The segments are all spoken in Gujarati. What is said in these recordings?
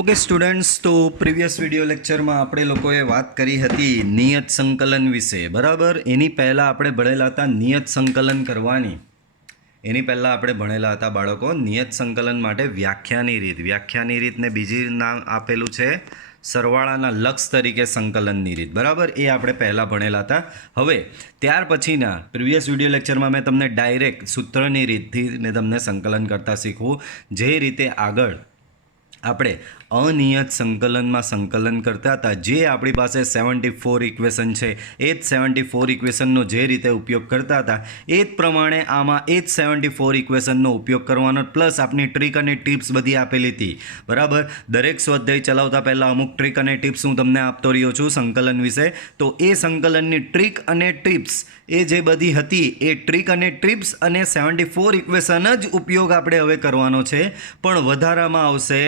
ઓકે સ્ટુડન્ટ્સ, તો પ્રીવિયસ વિડીયો લેક્ચરમાં આપણે લોકોએ વાત કરી હતી નિયત સંકલન વિશે, બરાબર. એની પહેલાં આપણે ભણેલા હતા નિયત સંકલન કરવાની. એની પહેલાં આપણે ભણેલા હતા બાળકો નિયત સંકલન માટે વ્યાખ્યાની રીતને બીજી નામ આપેલું છે સરવાળાના લક્ષ તરીકે સંકલનની રીત, બરાબર. એ આપણે પહેલાં ભણેલા હતા. હવે ત્યાર પછીના પ્રીવિયસ વિડીયો લેક્ચરમાં મેં તમને ડાયરેક્ટ સૂત્રની રીતથી ને તમને સંકલન કરતાં શીખવું, જે રીતે આગળ આપણે અનિયત સંકલનમાં સંકલન કરતા હતા. જે આપણી પાસે 74 ઇક્વેશન છે એ જ 74 ઇક્વેશનનો જે રીતે ઉપયોગ કરતા હતા એ જ પ્રમાણે આમાં એ જ 74 ઇક્વેશનનો ઉપયોગ કરવાનો, પ્લસ આપની ટ્રીક અને ટિપ્સ બધી આપેલી હતી, બરાબર. દરેક સ્વાધ્યાય ચલાવતા પહેલાં અમુક ટ્રીક અને ટિપ્સ હું તમને આપતો રહ્યો છું સંકલન વિશે. તો એ સંકલનની ટ્રીક અને ટિપ્સ એ જે બધી હતી એ ટ્રીક અને ટિપ્સ અને 74 ઇક્વેશન જ ઉપયોગ આપણે હવે કરવાનો છે, પણ વધારામાં આવશે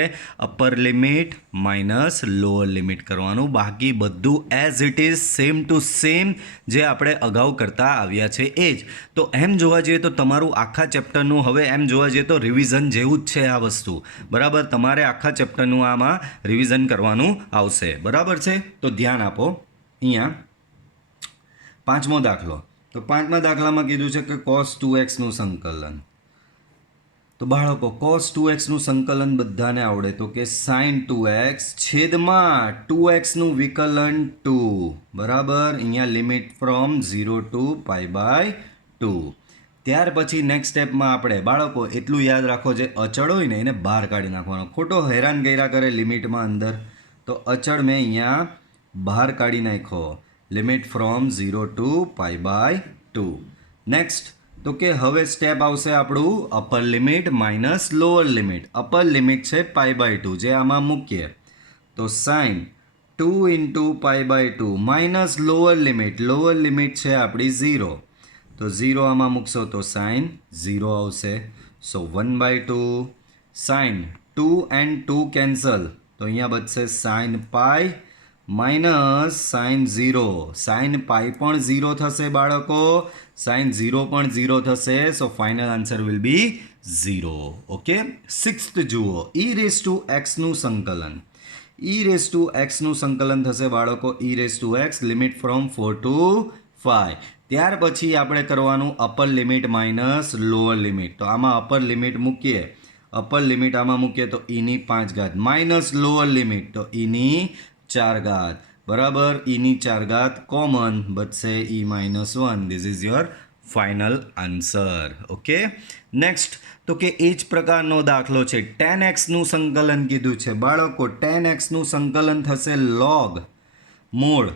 upper limit minus lower limit કરવાનું. બાકી બધું as it is same to same જે આપણે અગાઉ કરતા આવ્યા છે એ જ. તો એમ જોવા જઈએ તો તમારું આખા ચેપ્ટરનું હવે એમ જોવા જઈએ તો રિવિઝન જેવું જ છે આ વસ્તુ, બરાબર. તમારે આખા ચેપ્ટરનું આમાં રિવિઝન કરવાનું આવશે, બરાબર છે. તો ધ્યાન આપો. અહીંયા પાંચમો દાખલો. તો પાંચમા દાખલામાં કીધું છે કે cos 2x નું સંકલન. તો બાળકો cos 2x નું સંકલન બધાને આવડે, તો કે sin 2x છેદમાં 2x નું વિકલન 2, બરાબર. અહીંયા લિમિટ ફ્રોમ 0 to π/2. ત્યાર પછી નેક્સ્ટ સ્ટેપમાં આપણે બાળકો એટલું યાદ રાખો, જે અચળ હોય ને એને બહાર કાઢી નાખવાનો. ખોટો હેરાન કર્યા કરે લિમિટમાં અંદર, તો અચળ મેં અહીંયા બહાર કાઢી નાખ્યો, લિમિટ ફ્રોમ 0 to π/2. નેક્સ્ટ તો કે હવે સ્ટેપ આવશે આપણું upper limit minus lower limit. Upper limit છે π/2, જે આમાં મૂકીએ તો sin 2 into π/2 minus lower limit છે આપણી 0, તો 0 આમાં મૂકશો તો sin 0 આવશે. સો 1/2 sin 2 and 2 કેન્સલ, તો અહીંયા બચશે sin π માઇનસ sin 0. sin π પણ 0 થશે બાળકો, sin 0 પણ 0 થશે. So final answer will be 0. Okay. Sixth જુઓ, e⁻x નું સંકલન. e⁻x નું સંકલન થશે બાળકો e⁻x લિમિટ ફ્રોમ 4 to 5. ત્યાર પછી આપણે કરવાનું upper limit minus lower limit. તો આમાં અપર લિમિટ મૂકીએ, અપર લિમિટ આમાં મૂકીએ તો e⁻⁴ માઇનસ લોઅર લિમિટ તો e⁴, બરાબર. e⁴ કોમન બચશે e−1. This is your final answer. Okay. Next તો કે એ જ પ્રકારનો દાખલો છે. tan x નું સંકલન કીધું છે બાળકો. tan x નું સંકલન થશે log મૂળ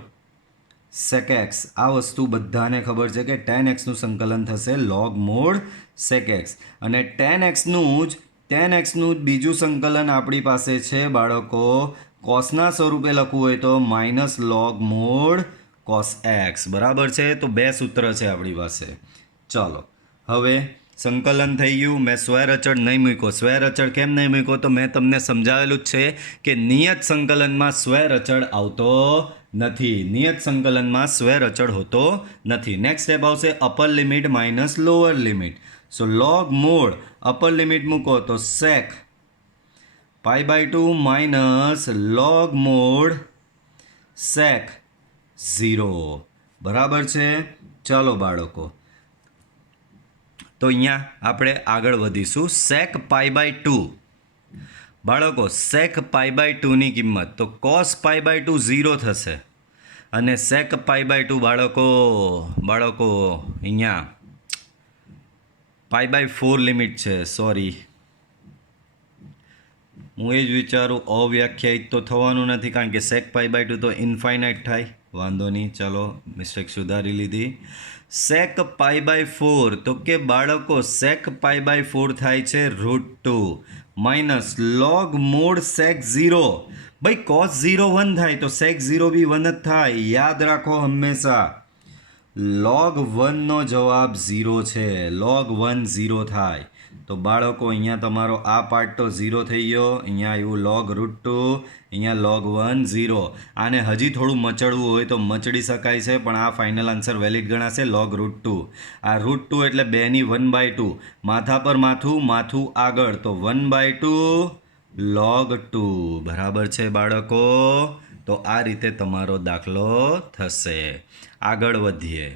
sec x. આ વસ્તુ બધાને ખબર છે કે tan x નું સંકલન થશે log મૂળ sec x, અને tan x નું જ બીજું સંકલન આપણી પાસે છે બાળકો. કોસના સ્વરૂપે લખવું હોય તો માઇનસ લોગ મૂળ cos x, બરાબર છે. તો બે સૂત્ર છે આપણી પાસે. ચાલો હવે સંકલન થઈ ગયું. મેં સ્વેર અચળ નહીં મૂક્યો. સ્વેર અચળ કેમ નહીં મૂક્યો? તો મેં તમને સમજાવેલું જ છે કે નિયત સંકલનમાં સ્વેર અચળ આવતો નથી. નિયત સંકલનમાં સ્વેર અચળ હોતો નથી. નેક્સ્ટ સ્ટેપ આવશે upper limit minus lower limit. So log મૂળ અપર લિમિટ મૂકો તો sec π/2 માઇનસ લોગ મૂળ sec 0, બરાબર છે. ચાલો બાળકો, તો અહીંયા આપણે આગળ વધીશું. sec π/2 બાળકો, sec π/2 ની કિંમત તો cos π/2 0 થશે, અને sec π/2 બાળકો અહીંયા π/4 લિમિટ છે. સોરી, હું એ જ વિચારું અવ્યાખ્યાયિત તો થવાનું નથી, કારણ કે sec π/2 તો ઇન્ફાઇનાઇટ થાય. વાંધો નહીં, ચાલો મિસ્ટેક સુધારી લીધી. sec π/4 તો કે બાળકો sec π/4 થાય છે √2 માઇનસ લોગ મૂળ sec 0. ભાઈ cos 0 1 થાય તો sec 0 બી 1 જ થાય, યાદ રાખો હંમેશા. log 1 નો જવાબ 0 છે. log 1 0 થાય. તો બાળકો અહીંયા તમારો આ પાર્ટ તો 0 થઈ ગયો. અહીંયા આવ્યું log √2, અહીંયા log 1 0. આને હજી થોડું મચડવું હોય તો મચડી શકાય છે, પણ આ ફાઇનલ આન્સર વેલિડ ગણાશે log √2. આ √2 એટલે 2 ની 1/2, માથા પર માથું આગળ, તો 1/2 log 2 બરાબર છે બાળકો. તો આ રીતે તમારો દાખલો થશે. આગળ વધીએ.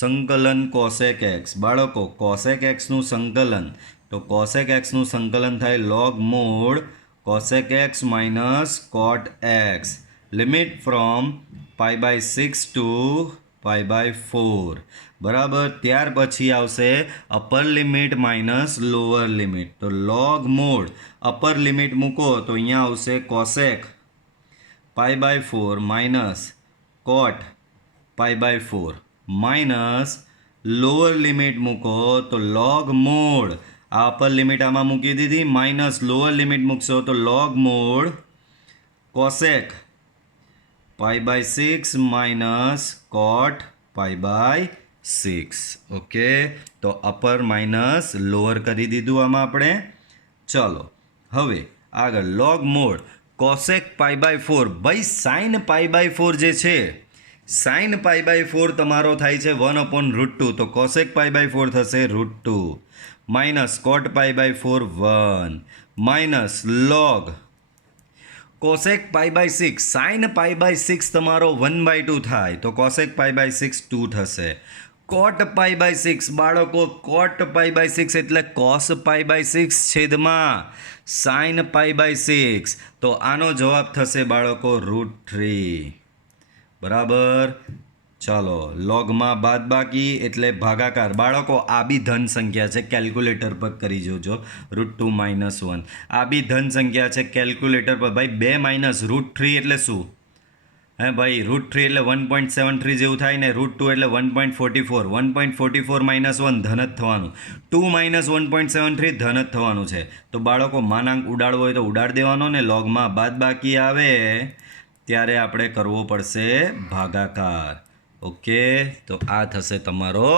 સંકલન કોસેક એક્સ. બાળકો કોસેક એક્સનું સંકલન, તો કોસેક એક્સનું સંકલન થાય log mod cosec x minus cot x, limit from π/6 to π/4. બરાબર. ત્યાર પછી આવશે upper limit minus lower limit. તો log મોડ અપર લિમિટ મૂકો તો અહીંયા આવશે cosec π/4 minus cot π/4 minus lower limit મૂકો તો log મોડ આ અપર લિમિટ આમાં મૂકી દીધી, માઇનસ લોઅર લિમિટ મૂકશો તો log mod cosec π/6 minus cot π/6. Okay, તો અપર માઇનસ લોઅર કરી દીધું આમાં આપણે. ચલો હવે આગળ log મોડ કોસેક π/4. ભાઈ સાઇન π/4 જે છે, સાઇન π/4 તમારો થાય છે 1/√2. તો કોસેક π/4 થશે √2 minus cot π/4 1 minus log cosec π/6. Sine π/6 તમારો 1/2 થાય તો કોસેક π/6 2 થશે. કોટ π/6 બાળકો કોટ π/6 એટલે કોસ π/6 છેદમાં સાઇન π/6. તો આનો જવાબ થશે બાળકો √3. બરાબર. ચાલો લોગમાં બાદબાકી એટલે ભાગાકાર. બાળકો આ બી ધન સંખ્યા છે, કેલ્ક્યુલેટર પર કરી જોજો. √2 માઇનસ 1 આ બી ધન સંખ્યા છે, કેલ્ક્યુલેટર પર. ભાઈ 2 માઇનસ √3 એટલે શું? હે ભાઈ √3 એટલે 1.73 જેવું થાય ને. √2 એટલે 1.44. 1.44 માઇનસ 1 ધન જ થવાનું. 2 માઇનસ 1.73 ધન જ થવાનું છે. તો બાળકો માનાંક ઉડાડવો હોય તો ઉડાડ દેવાનો ને લોગમાં બાદબાકી આવે ત્યારે આપણે કરવો પડશે ભાગાકાર. ઓકે, તો આ થશે તમારો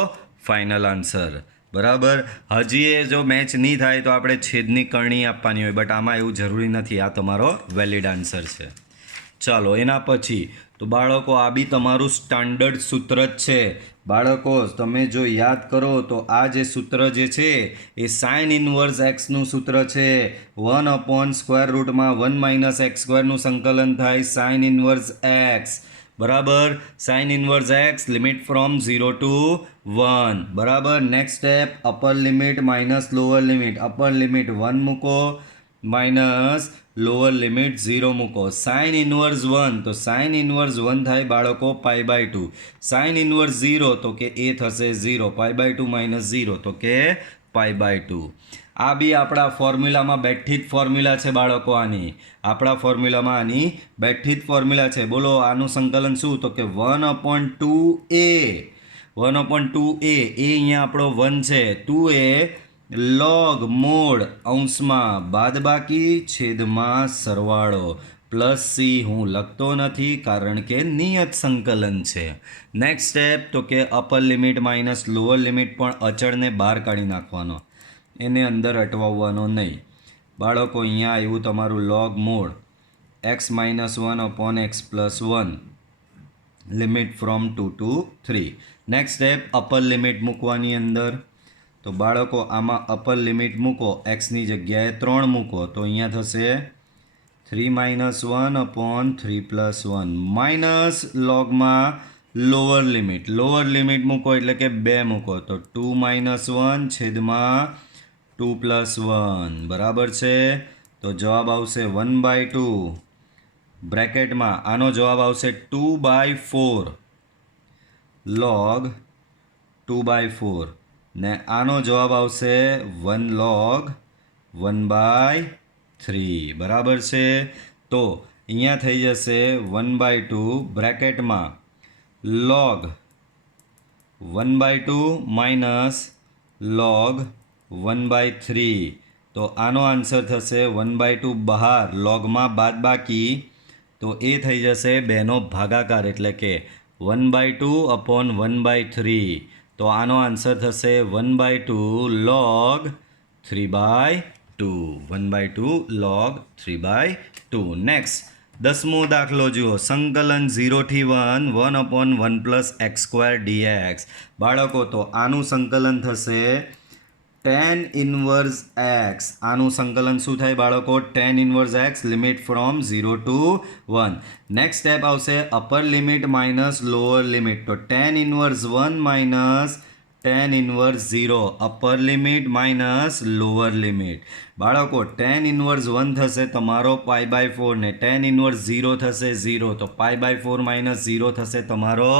ફાઇનલ આન્સર. બરાબર. હજી એ જો મેચ નહીં થાય તો આપણે છેદની કરણી આપવાની હોય, બટ આમાં એવું જરૂરી નથી. આ તમારો વેલિડ આન્સર છે. ચાલો એના પછી તો બાળકો આ બી તમારું સ્ટાન્ડર્ડ સૂત્ર જ છે. બાળકો તમે જો યાદ કરો તો આ જે સૂત્ર જે છે એ સાઇન ઇનવર્સ એક્સનું સૂત્ર છે. 1/√1 - x² નું સંકલન થાય સાઇન ઇનવર્સ એક્સ. બરાબર. Sine inverse x limit from 0 to 1. બરાબર. Next step upper limit minus lower limit. Upper limit 1 મૂકો માઇનસ લોઅર લિમિટ 0 મૂકો. સાઇન ઇનવર્સ 1 તો સાઇન ઇનવર્સ 1 થાય બાળકો π/2. સાઇન ઇનવર્સ 0 તો કે એ થશે 0. π/2 માઇનસ 0 તો કે π/2. આ બી આપણા ફોર્મ્યુલામાં બેઠી જ ફોર્મ્યુલા છે બાળકો. આની આપણા ફોર્મ્યુલામાં આની બેઠી જ ફોર્મ્યુલા છે. બોલો આનું સંકલન શું? તો કે 1/2a. 1/2a એ અહીંયા આપણો 1 છે. 2a log મોડ અંશમાં બાદબાકી છેદમાં સરવાળો પ્લસ સી. હું લખતો નથી કારણ કે નિયત સંકલન છે. નેક્સ્ટ સ્ટેપ તો કે upper limit minus lower limit પણ અચળને બહાર કાઢી નાખવાનો, એને અંદર અટવાવવાનો નહીં. બાળકો અહીંયા આવ્યું તમારું log mod x - 1/x + 1 limit from 2 to 3. Next step upper limit મૂકવાની અંદર. તો બાળકો આમાં અપર લિમિટ મૂકો, એક્સની જગ્યાએ 3 મૂકો તો અહીંયા થશે 3 - 1/3 + 1 માઇનસ લોગમાં લોઅર લિમિટ. લોઅર લિમિટ મૂકો એટલે કે 2 મૂકો તો 2 - 1 છેદમાં 2 + 1. બરાબર છે. તો જવાબ આવશે 1/2 બ્રેકેટમાં. આનો જવાબ આવશે 2/4 log 2/4 ને આનો જવાબ આવશે 1 log 1/3. બરાબર છે. તો અહીંયા થઈ જશે 1/2 બ્રેકેટમાં log 1/2 માઇનસ log 1/3. તો આનો આન્સર થશે 1/2 બહાર લોગમાં બાદબાકી તો એ થઈ જશે 2નો ભાગાકાર એટલે કે 1/2/1/3. તો આનો આન્સર થશે 1/2 log 3/2. 1/2 log 3/2. નેક્સ્ટ 10મો દાખલો જુઓ. સંકલન 0 થી 1 1/1 + x² dx. બાળકો તો આનું સંકલન થશે tan ઇન્વર્સ એક્સ, આનું સંકલન શું થાય બાળકો? tan inverse x limit from 0 to 1. Next step આવશે upper limit minus lower limit. તો tan inverse 1 minus tan inverse 0, upper limit minus lower limit. બાળકો tan ઇન્વર્સ 1 થશે તમારો π/4 ને tan ઇન્વર્સ 0 થશે 0, તો π/4 માઇનસ 0 થશે તમારો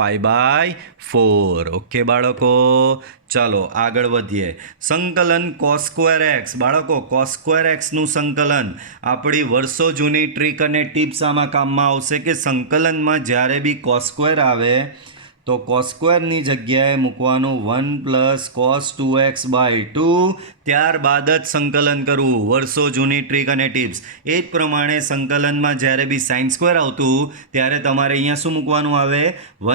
π/4. ઓકે બાળકો, ચાલો આગળ વધીએ. સંકલન cos સ્ક્વેર એક્સ. બાળકો cos સ્ક્વેર એક્સનું સંકલન આપણી વર્ષો જૂની ટ્રીક અને ટિપ્સ આમાં કામમાં આવશે કે સંકલનમાં જ્યારે બી cos સ્ક્વેર આવે તો cos સ્ક્વેરની જગ્યાએ મૂકવાનું 1 પ્લસ cos 2x/2, ત્યારબાદ જ સંકલન કરવું. વર્ષો જૂની ટ્રીક અને ટિપ્સ. એ જ પ્રમાણે સંકલનમાં જ્યારે બી સાઇન સ્ક્વેર આવતું ત્યારે તમારે અહીંયા શું મૂકવાનું આવે?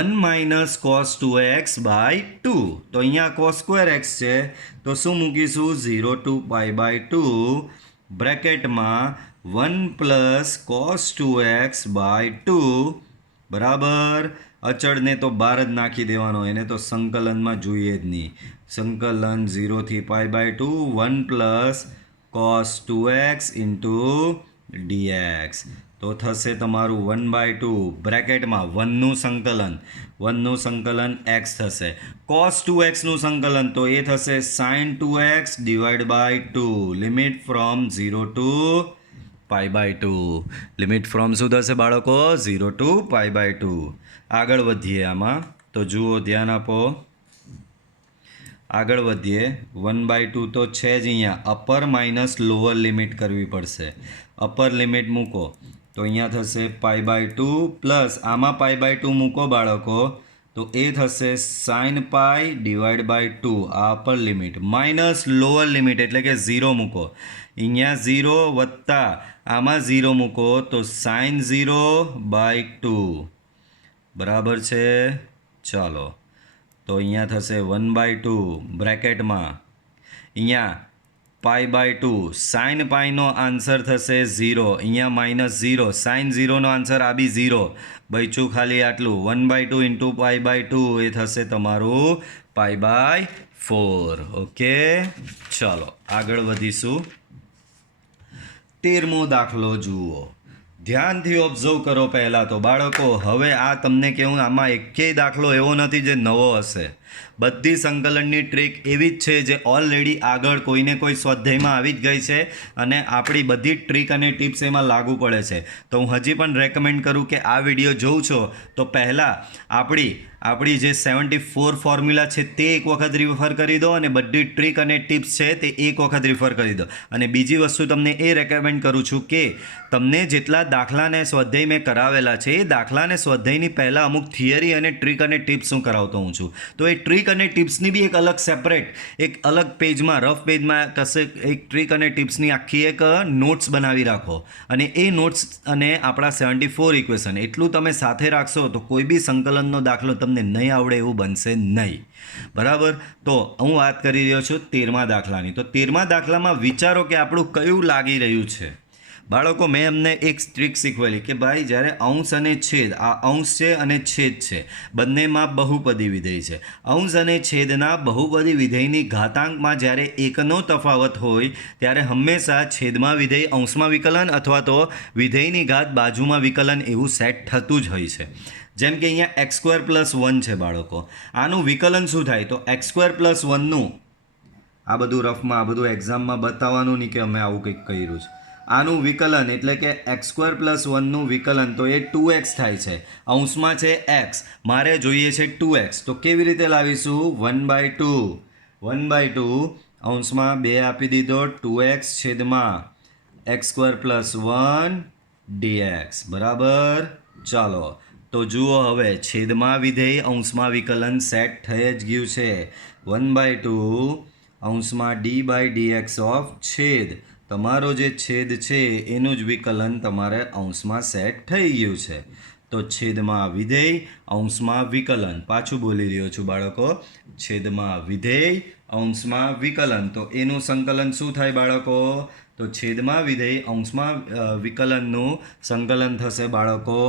1 માઇનસ cos 2x/2. તો અહીંયા cos સ્ક્વેર એક્સ છે તો શું મૂકીશું? 0 to π/2 બ્રેકેટમાં 1 પ્લસ cos 2x/2 બરાબર. અચળને તો બહાર જ નાખી દેવાનો, એને તો સંકલનમાં જોઈએ જ નહીં. સંકલન 0 થી π/2 1 plus cos 2x into dx. તો થશે તમારું 1/2 બ્રેકેટમાં 1નું સંકલન x થશે. cos 2xનું સંકલન તો એ થશે sin 2x / 2, limit from 0 to π/2. Limit from શું થશે બાળકો? 0 to π/2. આગળ વધીએ આમાં, તો જુઓ ધ્યાન આપો. આગળ વધીએ. 1/2 તો છે જ અહીંયા. અપર માઇનસ લોઅર લિમિટ કરવી પડશે. અપર લિમિટ મૂકો તો અહીંયા થશે π/2 પ્લસ આમાં π/2 મૂકો બાળકો તો એ થશે sin π / 2, આ upper limit, minus lower limit એટલે કે 0 મૂકો. અહીંયા 0 વત્તા આમાં 0 મૂકો તો sin 0/2 બરાબર છે. ચાલો, તો અહીંયા થશે 1/2 બ્રેકેટમાં અહીંયા π/2, sin પાઈનો આન્સર થશે 0, અહીંયા માઇનસ 0, sin 0નો આન્સર આ બી 0, બચ્યું ખાલી આટલું. 1/2 ઇન્ટુ π/2 એ થશે તમારું π/4. ઓકે, ચાલો આગળ વધીશું. 13મો દાખલો જુઓ. ધ્યાનથી ઓબ્ઝર્વ કરો. પહેલાં તો બાળકો હવે આ તમને કહેવું, આમાં એકેય દાખલો એવો નથી જે નવો હશે. બધી સંકલનની ટ્રીક એવી જ છે જે ઓલરેડી આગળ કોઈને કોઈ સ્વાધ્યાયમાં આવી જ ગઈ છે અને આપણી બધી ટ્રીક અને ટિપ્સ એમાં લાગુ પડે છે. તો હું હજી પણ રેકમેન્ડ કરું કે આ વિડીયો જોઉં છો તો પહેલાં આપણી જે 74 ફોર્મ્યુલા છે તે એક વખત રિફર કરી દો અને બધી ટ્રીક અને ટિપ્સ છે તે એક વખત રિફર કરી દો. અને બીજી વસ્તુ તમને એ રેકમેન્ડ કરું છું કે તમને જેટલા દાખલાને સ્વાધ્યાય મેં કરાવેલા છે એ દાખલાને સ્વાધ્યાયની પહેલાં અમુક થિયરી અને ટ્રીક અને ટિપ્સ હું કરાવતો હું છું. તો એ ટ્રીક અને ટિપ્સની બી એક અલગ સેપરેટ એક અલગ પેજમાં, રફ પેજમાં કશે એક ટ્રીક અને ટિપ્સની આખી એક નોટ્સ બનાવી રાખો. અને એ નોટ્સ અને આપણા 74 ઇક્વેશન એટલું તમે સાથે રાખશો તો કોઈ બી સંકલનનો દાખલો તમને નહીં આવડે એવું બનશે નહીં. બરાબર. તો હું વાત કરી રહ્યો છું 13મા દાખલાની. તો 13મા દાખલામાં વિચારો કે આપણું કયું લાગી રહ્યું છે. બાળકો મેં અમને એક ટ્રીક શીખવેલી કે ભાઈ જ્યારે અંશ અને છેદ, આ અંશ છે અને છેદ છે, બંનેમાં બહુપદી વિધેય છે. અંશ અને છેદના બહુપદી વિધેયની ઘાતાંકમાં જ્યારે એકનો તફાવત હોય ત્યારે હંમેશા છેદમાં વિધેય અંશમાં વિકલન અથવા તો વિધેયની ઘાત બાજુમાં વિકલન એવું સેટ થતું જ હોય છે. જેમ કે અહીંયા x² + 1 છે બાળકો. આનું વિકલન શું થાય? તો x² + 1નું, આ બધું રફમાં, આ બધું એક્ઝામમાં બતાવવાનું નહીં કે અમે આવું કંઈક કર્યું છે. આનું વિકલન એટલે કે x² + 1નું વિકલન તો એ 2x થાય છે. અંશમાં છે x, મારે જોઈએ છે 2x. તો કેવી રીતે લાવીશું? 1/2 અંશમાં 2 આપી દીધો, 2x છેદમાં x² + 1 dx. બરાબર. ચાલો, તો જુઓ હવે છેદમાં વિધેય અંશમાં વિકલન સેટ થઈ જ ગયું છે. 1/2 અંશમાં d/dx ઓફ છેદ, તમારો જે છેદ છે એનું જ વિકલન તમારે અંશમાં સેટ થઈ ગયું છે. તો છેદમાં વિધેય અંશમાં વિકલન, પાછું બોલી રહ્યો છું બાળકો, છેદમાં વિધેય અંશમાં વિકલન. તો એનું સંકલન શું થાય બાળકો? તો છેદમાં વિધેય અંશમાં વિકલનનું સંકલન થશે બાળકો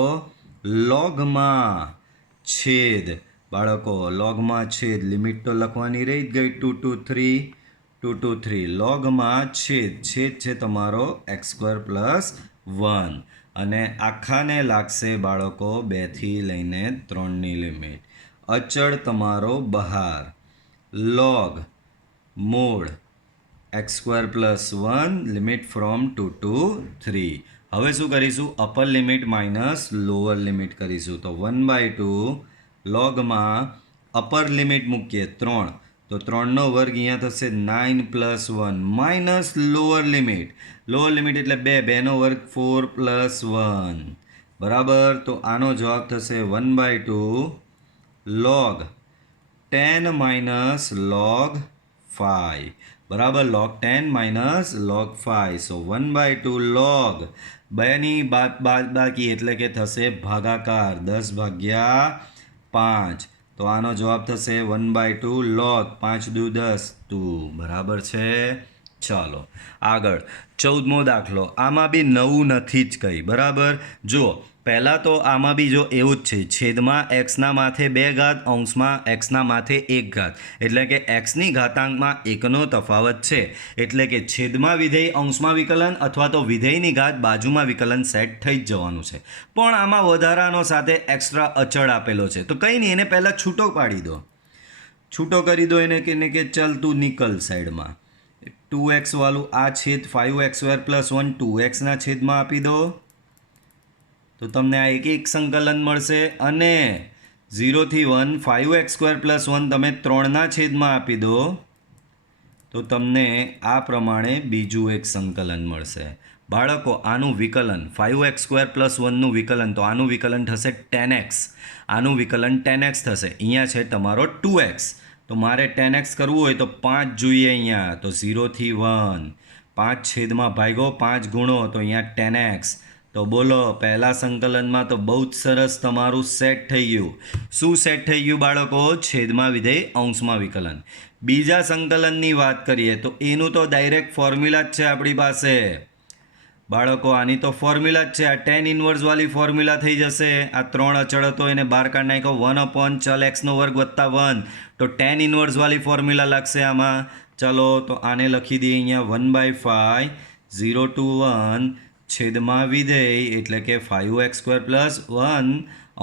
લોગમાં છેદ. બાળકો લોગમાં છેદ, લિમિટ તો લખવાની રહી જ ગઈ 2 to 3, 2 2 3 લોગમાં છેદ છે તમારો x²+1 અને આખાને લાગશે બાળકો 2 થી લઈને 3ની લિમિટ. અચળ તમારો બહાર લોગ મૂળ x²+1 લિમિટ ફ્રોમ 2 to 3. હવે શું કરીશું? Upper limit minus lower limit કરીશું. તો 1/2 લોગમાં અપર લિમિટ મૂકીએ 3 તો 3નો વર્ગ અહીંયા થશે 9 + 1 માઇનસ લોઅર લિમિટ એટલે 2નો વર્ગ 4 + 1 બરાબર. તો આનો જવાબ થશે 1/2 log 10 minus log 5 બરાબર. log 10 minus log 5. સો 1/2 log 2ની બાદબાકી એટલે કે થશે ભાગાકાર 10/5. તો આનો જવાબ થશે 1/2 log 5 × 10 2 બરાબર છે. ચાલો આગળ 14મો દાખલો. આમાં બી નવું નથી જ કંઈ બરાબર. જો પહેલાં તો આમાં બી જો એવું જ છે, છેદમાં એક્સના માથે 2 ઘાત, અંશમાં એક્સના માથે 1 ઘાત, એટલે કે એક્સની ઘાતાંકમાં 1નો તફાવત છે, એટલે કે છેદમાં વિધેય અંશમાં વિકલન અથવા તો વિધેયની ઘાત બાજુમાં વિકલન સેટ થઈ જ જવાનું છે. પણ આમાં વધારાનો સાથે એક્સ્ટ્રા અચળ આપેલો છે, તો કંઈ નહીં, એને પહેલાં છૂટો પાડી દો, છૂટો કરી દો એને કે ચલ તું નિકલ સાઈડમાં. 2x વાળું આ છેદ 5x² + 1 2xના છેદમાં આપી દો તો તમને આ એક સંકલન મળશે. અને 0 થી 1 5x² + 1 તમે 3ના છેદમાં આપી દો તો તમને આ પ્રમાણે બીજું એક સંકલન મળશે. બાળકો આનું વિકલન 5x² + 1નું વિકલન, તો આનું વિકલન થશે 10x, આનું વિકલન 10x થશે. અહીંયા છે તમારો 2x, તો મારે 10x કરવું હોય તો 5 જોઈએ અહીંયા, તો 0 થી 1 5 છેદમાં ભાગ્યો 5 ગુણો તો અહીંયા 10x. તો બોલો પહેલા સંકલનમાં તો બહુ જ સરસ તમારું સેટ થઈ ગયું. શું સેટ થઈ ગયું બાળકો? છેદમાં વિધેય અંશમાં વિકલન. બીજા સંકલનની વાત કરીએ તો એનું તો ડાયરેક્ટ ફોર્મ્યુલા જ છે આપણી પાસે બાળકો. આની તો ફોર્મ્યુલા જ છે, આ tan ઇન્વર્સ વાળી ફોર્મ્યુલા થઈ જશે. આ 3 અચળ હતો એને બહાર કાઢી નાખ્યો, 1/ ચલ x² + 1, તો tan ઇન્વર્સ વાળી ફોર્મ્યુલા લાગશે આમાં. ચલો તો આને લખી દઈએ અહીંયા 1/5 0 to 1 છેદમાં વિધેય એટલે કે 5x² + 1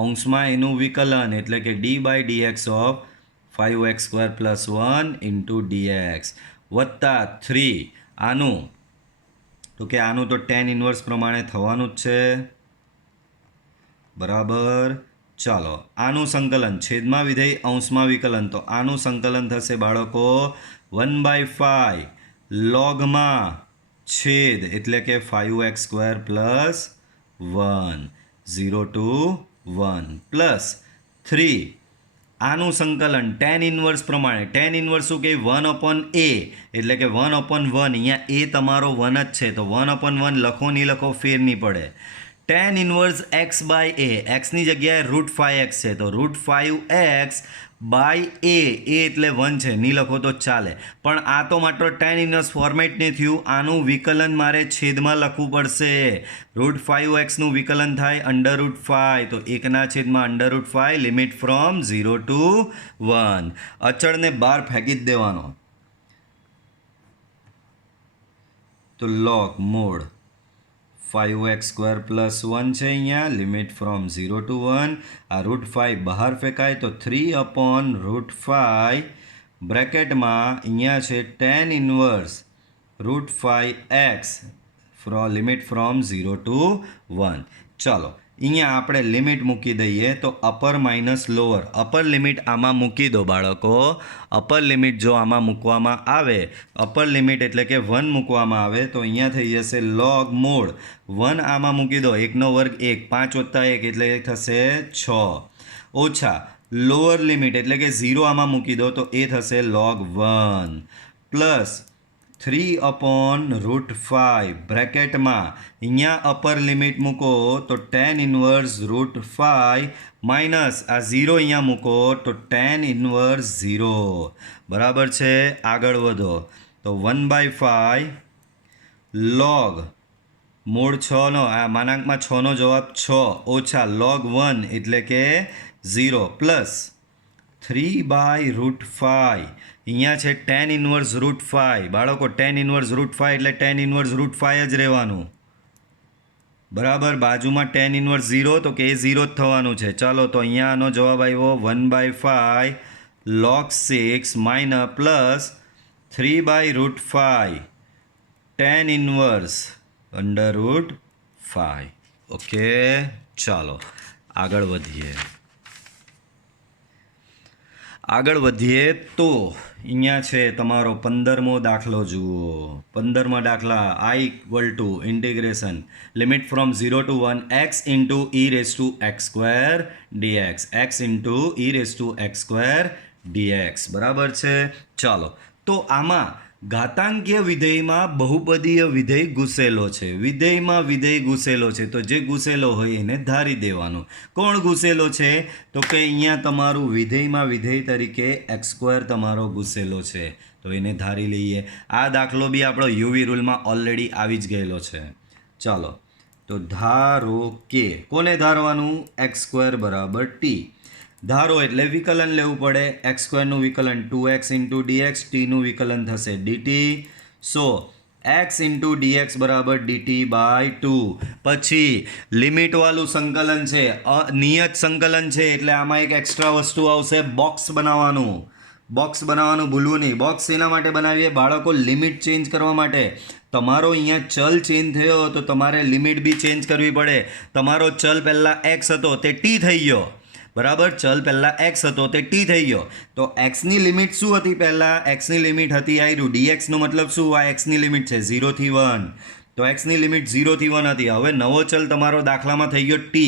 અંશમાં એનું વિકલન એટલે કે d/dx of 5x² + 1 * dx વત્તા 3 આનું, તો કે આનું તો tan ઇન્વર્સ પ્રમાણે થવાનું જ છે બરાબર. ચાલો આનું સંકલન છેદમાં વિધેય અંશમાં વિકલન, તો આનું સંકલન થશે બાળકો 1/5 લોગમાં છેદ એટલે કે 5x² + 1 0 to 1 + 3 આનું સંકલન tan ઇન્વર્સ પ્રમાણે. tan ઇન્વર્સ શું કે 1/a એટલે કે 1/1. અહીંયા a તમારો 1 જ છે, તો 1/1 લખો નહીં લખો ફેર નહીં પડે. tan ઇન્વર્સ x/a, xની જગ્યાએ √5x છે, તો √5x/a, a એટલે 1 છે, નહીં લખો તો ચાલે. પણ આ તો માત્ર tan ઇન્વર્સ ફોર્મેટ નહીં થયું, આનું વિકલન મારે છેદમાં લખવું પડશે. √5x નું વિકલન થાય √5, તો 1ના છેદમાં √5 લિમિટ ફ્રોમ 0 to 1. અચળને બહાર ફેંકી જ દેવાનો. તો log મૂળ 5x² + 1 છે અહીંયા, લિમિટ ફ્રોમ 0 to 1. આ √5 બહાર ફેંકાય તો 3/√5 બ્રેકેટમાં અહીંયા છે tan inverse √5x limit from 0 to 1. ચાલો અહીંયા આપણે લિમિટ મૂકી દઈએ તો upper minus lower. Upper limit આમાં મૂકી દો બાળકો. અપર લિમિટ જો આમાં મૂકવામાં આવે, અપર લિમિટ એટલે કે 1 મૂકવામાં આવે તો અહીંયા થઈ જશે log મૂળ 1 આમાં મૂકી દો, 1નો વર્ગ 1, 5 + 1 એટલે થશે 6, ઓછા લોઅર લિમિટ એટલે કે 0 આમાં મૂકી દો તો એ થશે log 1 પ્લસ 3/√5 બ્રેકેટમાં અહીંયા અપર લિમિટ મૂકો તો tan ઇન્વર્સ √5 માઇનસ આ 0 અહીંયા મૂકો તો tan ઇન્વર્સ 0 બરાબર છે. આગળ વધો તો 1/5 log મૂળ 6નો આ માનાંકમાં 6નો જવાબ 6 ઓછા log 1 એટલે કે 0 પ્લસ 3/√5 અહીંયા છે ટેન ઇન્વર્સ રૂટ 5. બાળકો ટેન ઇન્વર્સ રૂટ 5 એટલે ટેન ઇન્વર્સ રૂટ 5 જ રહેવાનું. બરાબર. બાજુમાં ટેન ઇન્વર્સ 0 તો કે એ 0 જ થવાનું છે. ચાલો તો અહીંયા આનો જવાબ આવ્યો 1/5 log 6 minus plus 3/√5 tan inverse under route 5. Okay, ચાલો આગળ વધીએ તો અહીંયા છે તમારો 15મો દાખલો જુઓ. 15મા દાખલા I = integration limit from 0 to 1 x into e raised to x square dx x into e raised to x square dx. બરાબર છે. ચાલો તો આમાં ઘાતાંકીય વિધેયમાં બહુપદીય વિધેય ઘૂસેલો છે. વિધેયમાં વિધેય ઘૂસેલો છે તો જે ઘૂસેલો હોય એને ધારી દેવાનું. કોણ ઘૂસેલો છે? તો કે અહીંયા તમારું વિધેયમાં વિધેય તરીકે x² તમારો ઘૂસેલો છે તો એને ધારી લઈએ. આ દાખલો બી આપણો યુવી રૂલમાં ઓલરેડી આવી જ ગયેલો છે. ચાલો તો ધારો કે કોને ધારવાનું? x² બરાબર t. ધારો એટલે વિકલન લેવું પડે. x² નું વિકલન 2x into dx, t નું વિકલન થશે dt. સો x into dx બરાબર dt by 2. પછી લિમિટવાળું સંકલન છે, નિયત સંકલન છે એટલે આમાં એક એક્સ્ટ્રા વસ્તુ આવશે, બોક્સ બનાવવાનું. બોક્સ બનાવવાનું ભૂલવું નહીં. બોક્સ એના માટે બનાવીએ બાળકો, લિમિટ ચેન્જ કરવા માટે. તમારો અહીંયા ચલ ચેન્જ થયો તો તમારે લિમિટ બી ચેન્જ કરવી પડે. તમારો ચલ પહેલાં x હતો તે t થઈ ગયો. બરાબર. ચલ પહેલાં x હતો તે t થઈ ગયો. તો xની લિમિટ શું હતી? પહેલાં xની લિમિટ હતી આયરું dxનો મતલબ શું? આ xની લિમિટ છે 0 થી 1. તો xની લિમિટ 0 થી 1 હતી. હવે નવો ચલ તમારો દાખલામાં થઈ ગયો t.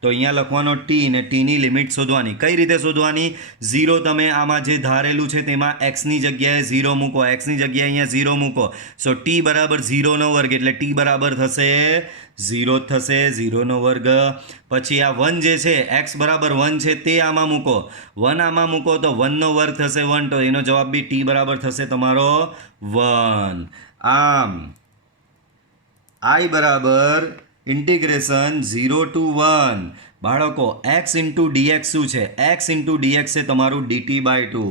તો અહીંયા લખવાનો t ને tની લિમિટ શોધવાની. કઈ રીતે શોધવાની? 0 તમે આમાં જે ધારેલું છે તેમાં xની જગ્યાએ 0 મૂકો, xની જગ્યાએ અહીંયા 0 મૂકો. સો t બરાબર 0નો વર્ગ એટલે t બરાબર થશે 0 થશે, 0નો વર્ગ. પછી આ 1 જે છે x બરાબર 1 છે તે આમાં મૂકો. 1 આમાં મૂકો તો 1નો વર્ગ થશે 1. તો એનો જવાબ બી t બરાબર થશે તમારો 1. આમ I બરાબર ઇન્ટિગ્રેશન 0 to 1. બાળકો x into dx શું છે? x into dx છે તમારું dt by 2.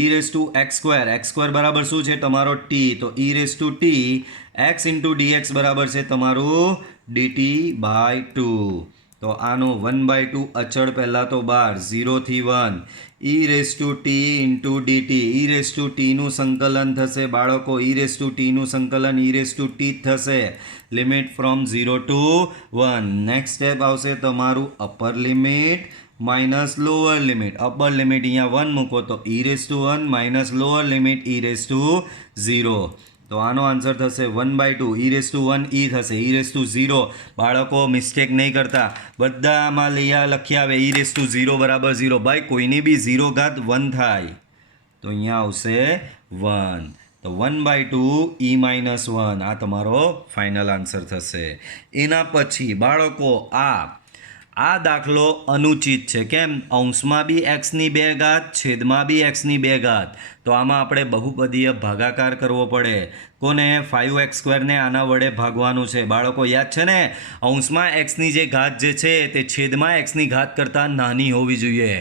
e raised to x², x² બરાબર શું છે? તમારો t. તો e raised to t x into dx બરાબર છે તમારું dt by 2. તો આનો 1/2 અચળ પહેલાં તો બાર 0 થી 1 e raised to t into dt. e raised to t નું સંકલન થશે બાળકો, e raised to t નું સંકલન e raised to t થશે. Limit from 0 to 1. Next step આવશે તમારું upper limit minus lower limit. Upper limit અહીંયા 1 મૂકો તો e raised to 1 minus lower limit e raised to 0. તો આનો આન્સર થશે 1/2. e raised to 1 e થશે, e raised to 0. બાળકો મિસ્ટેક નહીં કરતા, બધામાં લખી આવે e raised to 0 બરાબર 0. ભાઈ કોઈની બી 0 ઘાત 1 થાય તો અહીંયા આવશે 1. તો 1/2 e માઇનસ 1 આ તમારો ફાઇનલ આન્સર થશે. એના પછી બાળકો આ દાખલો અનુચિત છે. કેમ? અંશમાં બી xની 2 ઘાત, છેદમાં બી xની 2 ઘાત. તો આમાં આપણે બહુપદીય ભાગાકાર કરવો પડે. કોને? 5x² ને આના વડે ભાગવાનું છે. બાળકો યાદ છે ને? અંશમાં xની જે ઘાત જે છે તે છેદમાં xની ઘાત કરતાં નાની હોવી જોઈએ.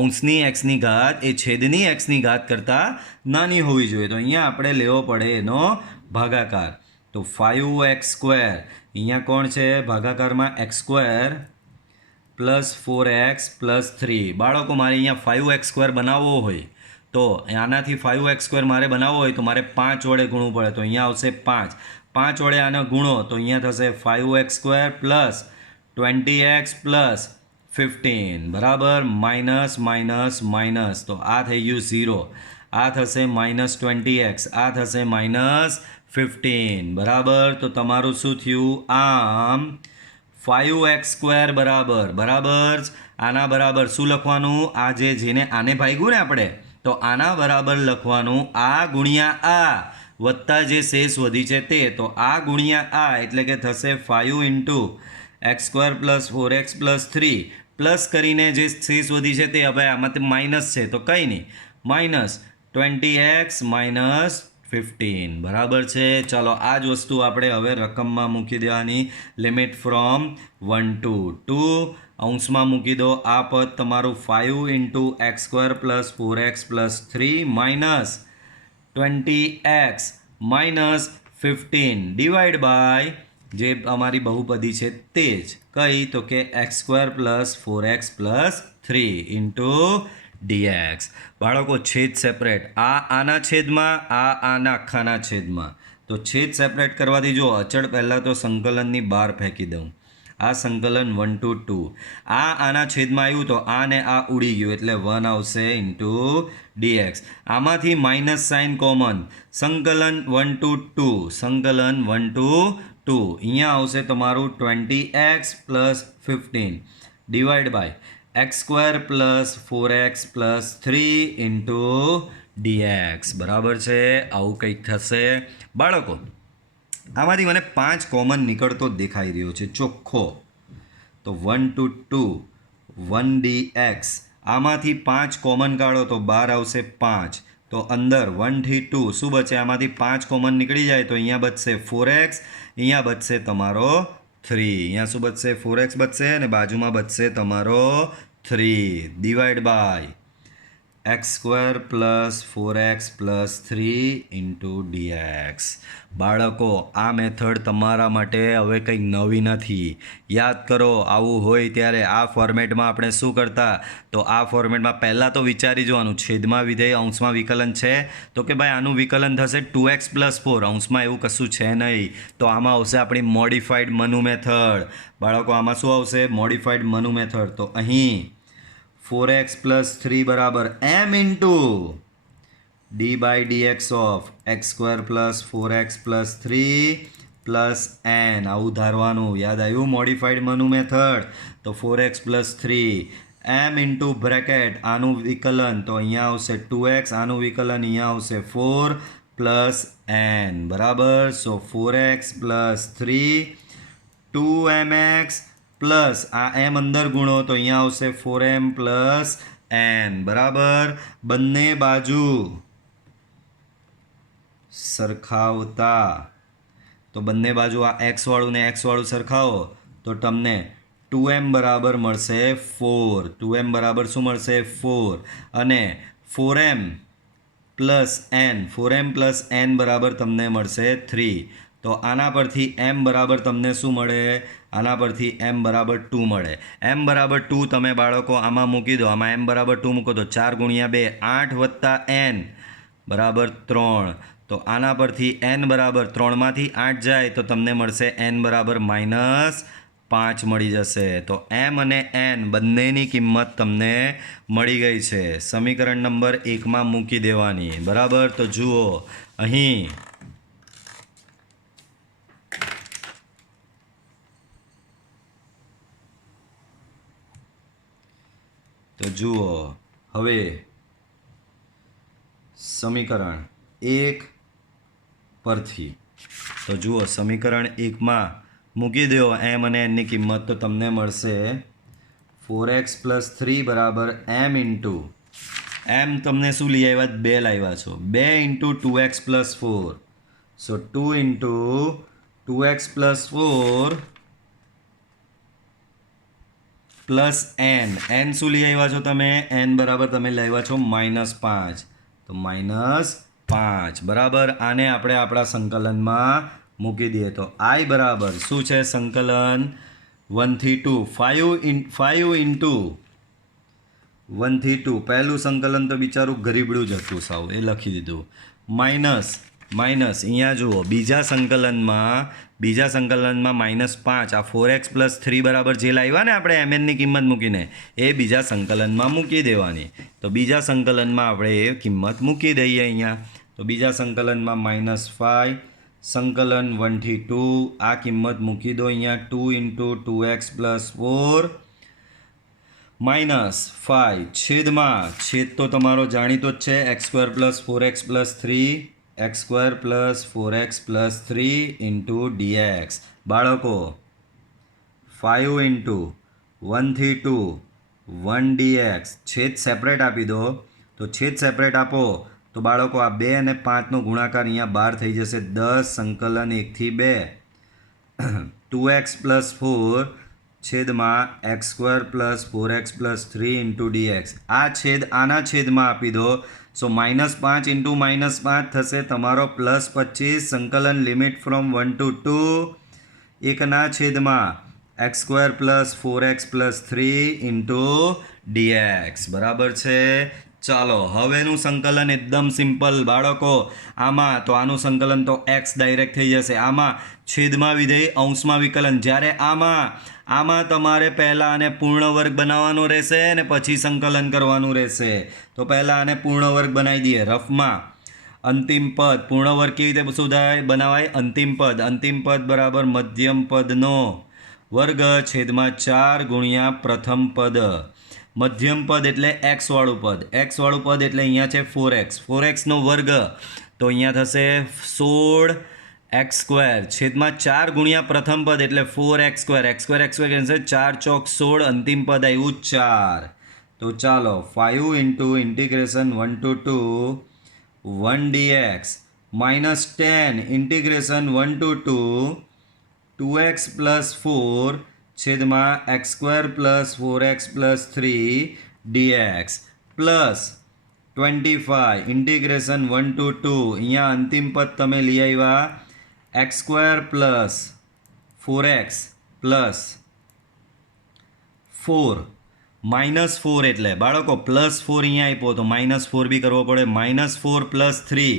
અંશની xની ઘાત એ છેદની xની ઘાત કરતાં નાની હોવી જોઈએ. તો અહીંયા આપણે લેવો પડે એનો ભાગાકાર. તો 5x² અહીંયા કોણ છે? ભાગાકારમાં x² પ્લસ 4x પ્લસ 3. બાળકો મારે અહીંયા 5x² બનાવવો હોય તો આનાથી 5x² મારે બનાવવો હોય તો મારે 5 વડે ગુણવું પડે. તો અહીંયા આવશે 5. 5 વડે આને ગુણો તો અહીંયા થશે 5x² પ્લસ 20x પ્લસ 15 બરાબર માઇનસ માઇનસ માઇનસ. તો આ થઈ ગયું 0. આ થશે માઇનસ 20x, આ થશે માઇનસ 15 બરાબર. તો તમારું શું થયું? આમ 5x² બરાબર આના બરાબર શું લખવાનું? આ જેને આને ભાગ્યું ને આપણે તો આના બરાબર લખવાનું આ ગુણ્યા આ વત્તા જે શેષ વધી છે તે. તો આ ગુણ્યા આ એટલે કે થશે 5 into x² plus 4x plus 3 plus કરીને જે શેષ વધી છે તે. હવે આમાં માઇનસ છે તો કંઈ નહીં, માઇનસ 20x માઇનસ 15 બરાબર છે. ચાલો આ જ વસ્તુ આપણે હવે રકમમાં મૂકી દેવાની. લિમિટ ફ્રોમ 1 to 2 અંશમાં મૂકી દો. આ પદ તમારું 5 into x² plus 4x plus 3 minus 20x minus 15 divide by જે અમારી બહુપદી છે તે જ કઈ તો કે x² plus 4x plus 3 into dx. બાળકો છેદ સેપરેટ, આ આના છેદમાં, આ આના આખાના છેદમાં. તો છેદ સેપરેટ કરવાથી જો અચળ પહેલાં તો સંકલનની બહાર ફેંકી દઉં. આ સંકલન 1 to 2, આ આના છેદમાં આવ્યું તો આ ને આ ઉડી ગયું એટલે 1 આવશે ઇન્ટુ dx. આમાંથી માઇનસ સાઇન કોમન, સંકલન 1 to 2, સંકલન 1 to 2 અહીંયા આવશે તમારું 20x plus 15 divide by x² plus 4x plus 3 into dx. બરાબર છે, આવું કંઈક થશે. બાળકો આમાંથી મને 5 કોમન નીકળતો દેખાઈ રહ્યો છે ચોખ્ખો. તો 1 to 2 1 dx, આમાંથી 5 કોમન કાઢો તો બહાર આવશે 5. તો અંદર 1 થી 2 શું બચે? આમાંથી 5 કોમન નીકળી જાય તો અહીંયા બચશે 4x, અહીંયા બચશે તમારો 3. અહીંયા શું બચશે? 4x બચશે અને બાજુમાં બચશે તમારો 3 divide by x² plus 4x plus 3 into dx. બાળકો આ મેથડ તમારા માટે હવે કંઈક નવી નથી. યાદ કરો, આવું હોય ત્યારે આ ફોર્મેટમાં આપણે શું કરતા? તો આ ફોર્મેટમાં પહેલાં તો વિચારી જોવાનું, છેદમાં વિધેય અંશમાં વિકલન છે તો કે ભાઈ આનું વિકલન થશે 2x પ્લસ 4, અંશમાં એવું કશું છે નહીં. તો આમાં આવશે આપણી મોડિફાઈડ મનુ મેથડ. બાળકો આમાં શું આવશે? મોડિફાઈડ મનુ મેથડ. તો અહીં 4x પ્લસ 3 બરાબર m into d by dx of x² plus 4x plus 3 plus n. આવું ધારવાનું. યાદ આવ્યું? મોડિફાઈડ મનુ મેથડ. તો 4x plus 3 m into bracket આનું વિકલન તો અહીંયા આવશે 2x, આનું વિકલન અહીંયા આવશે 4 પ્લસ n. બરાબર. સો 4x પ્લસ 3 2mx પ્લસ આ m અંદર ગુણો તો અહીંયા આવશે 4m પ્લસ n. બરાબર. બંને બાજુ સરખાવતા તો બંને બાજુ આ x વાળું ને x વાળું સરખાવો તો તમને 2m બરાબર મળશે 4. 2m બરાબર શું મળશે? 4. અને 4m plus n, 4m plus n બરાબર તમને મળશે 3. તો આના પરથી m બરાબર તમને શું મળે? આના પરથી m બરાબર 2 મળે. m બરાબર 2 તમે બાળકો આમાં મૂકી દો. આમાં m બરાબર 2 મૂકો તો 4 ગુણ્યા 2 8 વત્તા n બરાબર 3. તો આના પરથી n બરાબર 3માંથી 8 જાય તો તમને મળશે n બરાબર -5 મળી જશે. તો m અને n બંનેની કિંમત તમને મળી ગઈ છે. સમીકરણ નંબર 1માં મૂકી દેવાની. બરાબર. તો જુઓ અહીં હવે સમીકરણ 1 પરથી તો જુઓ સમીકરણ 1માં મૂકી દો m અને n ની કિંમત તો તમને મળશે 4x પ્લસ 3 બરાબર m ઇન્ટુ m તમને શું લઈ આવ્યા? 2 લાવ્યા છો. 2 ઇન્ટુ 2x પ્લસ 4. સો 2 into 2x plus 4 plus n શું લઈ આવ્યા છો તમે? n બરાબર તમે લાવ્યા છો -5. તો -5. બરાબર. આને આપણે આપણા સંકલનમાં મૂકી દઈએ તો i બરાબર શું છે? સંકલન 1 થી 2 5 ઇન્ટુ 1 થી 2 પહેલું સંકલન તો બિચારું ગરીબડું જ હતું સાવ, એ લખી દીધું. માઇનસ અહીંયા જુઓ બીજા સંકલનમાં -5 આ 4x પ્લસ 3 બરાબર જે લાવ્યા ને આપણે mn ની કિંમત મૂકીને એ બીજા સંકલનમાં મૂકી દેવાની. તો બીજા સંકલનમાં આપણે એ કિંમત મૂકી દઈએ અહીંયા. તો બીજા સંકલનમાં -5 સંકલન 1 થી 2 આ કિંમત મૂકી દો અહીંયા. 2 ઇન્ટુ 2x પ્લસ 4 -5 છેદ તો તમારો જાણીતો જ છે x² plus 4x plus 3 x² plus 4x plus 3 into dx. બાળકો 5 ઇન્ટુ 1 થી 2 1 dx છેદ સેપરેટ આપી દો. તો છેદ સેપરેટ આપો તો બાળકો આ 2 અને 5નો ગુણાકાર અહીંયા બહાર થઈ જશે 10 સંકલન 1 થી 2 2x પ્લસ 4 છેદમાં x square plus 4x plus 3 into d x. આ છેદ આના છેદમાં આપી દો. સો -5 ઇન્ટુ -5 થશે તમારો +25 સંકલન લિમિટ ફ્રોમ 1 to 2 એકના છેદમાં x square plus 4x plus 3 into dx. બરાબર છે. ચાલો હવેનું સંકલન એકદમ સિમ્પલ બાળકો. આમાં તો આનું સંકલન તો એક્સ ડાયરેક્ટ થઈ જશે. આમાં છેદમાં વિધેય અંશમાં વિકલન. જ્યારે આમાં તમારે પહેલાં આને પૂર્ણ વર્ગ બનાવવાનો રહેશે અને પછી સંકલન કરવાનું રહેશે. તો પહેલાં આને પૂર્ણ વર્ગ બનાવી દઈએ રફમાં. અંતિમ પદ પૂર્ણ વર્ગ કેવી રીતે બનાવાય? અંતિમ પદ બરાબર મધ્યમ પદનો વર્ગ છેદમાં 4 ગુણ્યા પ્રથમ પદ. મધ્યમ પદ એટલે એક્સવાળું પદ એટલે અહીંયા છે 4xનો વર્ગ, તો અહીંયા થશે 16x² છેદમાં 4 ગુણ્યા પ્રથમ પદ એટલે 4x². કેન્સલ 4 ચોક 16 અંતિમ પદ આવ્યું 4. તો ચાલો 5 into integration 1 to 2 1 dx -10 integration 1 to 2 2x plus 4 છેદમાં x² plus 4x plus 3 dx plus 25 integration 1 to 2 અહીંયા અંતિમ પદ તમે લઈ આવ્યા x² પ્લસ 4x પ્લસ 4 -4 એટલે બાળકો +4 અહીંયા આપ્યો તો -4 બી કરવો પડે. -4 પ્લસ 3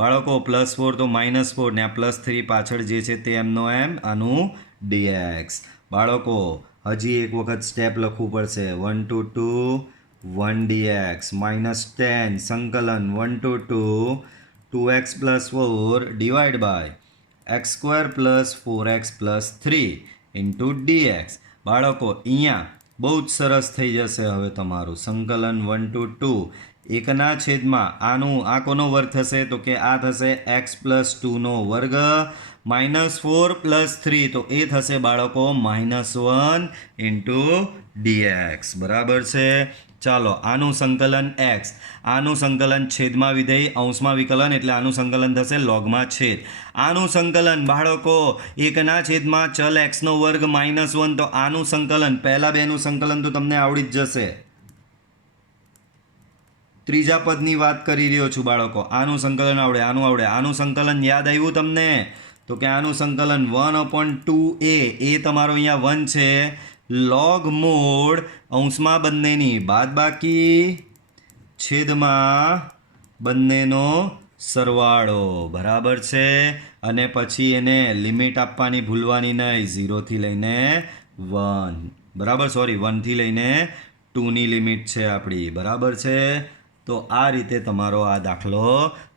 બાળકો +4 તો -4 ને આ +3 પાછળ જે છે તે એમનો એમ આનું dx. બાળકો હજી એક વખત સ્ટેપ લખવું પડશે. 1 to 2 1 dx -10 સંકલન 1 to 2 2x plus 4 divide by x² plus 4x plus 3 into dx. બાળકો અહીંયા બહુ જ સરસ થઈ જશે. હવે તમારું સંકલન 1 to 2 એકના છેદમાં આ કોનો વર્ગ થશે? તો કે આ થશે x પ્લસ 2નો વર્ગ -4 પ્લસ 3 તો એ થશે બાળકો -1 ઇન્ટુ dx. બરાબર છે. ચાલો આનું સંકલન x, આનું સંકલન છેદમાં વિધેય અંશમાં વિકલન એટલે આનું સંકલન થશે લોગમાં છેદ. આનું સંકલન બાળકો એકના છેદમાં ચલ x નો વર્ગ -1 તો આનું સંકલન પહેલા બેનું સંકલન તો તમને આવડી જ જશે. ત્રીજા પદની વાત કરી રહ્યો છું બાળકો. આનું સંકલન આવડે, આનું સંકલન યાદ આવ્યું તમને? તો કે આનું સંકલન 1/2a એ તમારો અહીંયા 1 છે લોગ મોડ અંશમાં બંનેની બાદબાકી છેદમાં બંનેનો સરવાળો. બરાબર છે. અને પછી એને લિમિટ આપવાની ભૂલવાની નહીં. 0 થી લઈને 1 બરાબર 1 થી લઈને 2ની લિમિટ છે આપણી. બરાબર છે. તો આ રીતે તમારો આ દાખલો